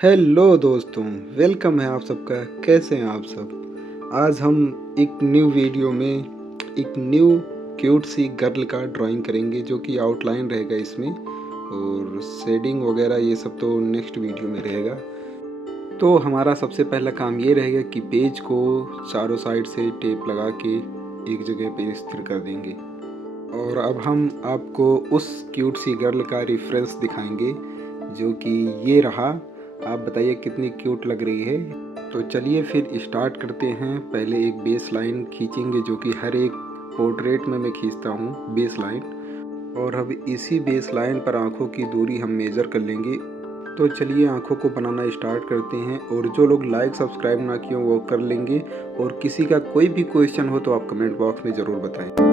Hello दोस्तों, welcome है आप सबका। कैसे हैं आप सब? आज हम एक न्यू वीडियो में एक न्यू क्यूट सी गर्ल का ड्राइंग करेंगे जो कि आउटलाइन रहेगा इसमें, और शेडिंग वगैरह ये सब तो नेक्स्ट वीडियो में रहेगा। तो हमारा सबसे पहला काम ये रहेगा कि पेज को चारों साइड से टेप लगा के एक जगह पे स्थिर कर देंगे। और अब हम आपको उस क्यूट सी गर्ल का रेफरेंस दिखाएंगे जो कि ये रहा। आप बताइए कितनी क्यूट लग रही है। तो चलिए फिर स्टार्ट करते हैं। पहले एक बेस लाइन खींचेंगे जो कि हर एक पोर्ट्रेट में मैं खींचता हूँ बेस लाइन, और अब इसी बेस लाइन पर आँखों की दूरी हम मेज़र कर लेंगे। तो चलिए आँखों को बनाना स्टार्ट करते हैं, और जो लोग लाइक सब्सक्राइब ना किए वो कर लेंगे, और किसी का कोई भी क्वेश्चन हो तो आप कमेंट बॉक्स में ज़रूर बताएं।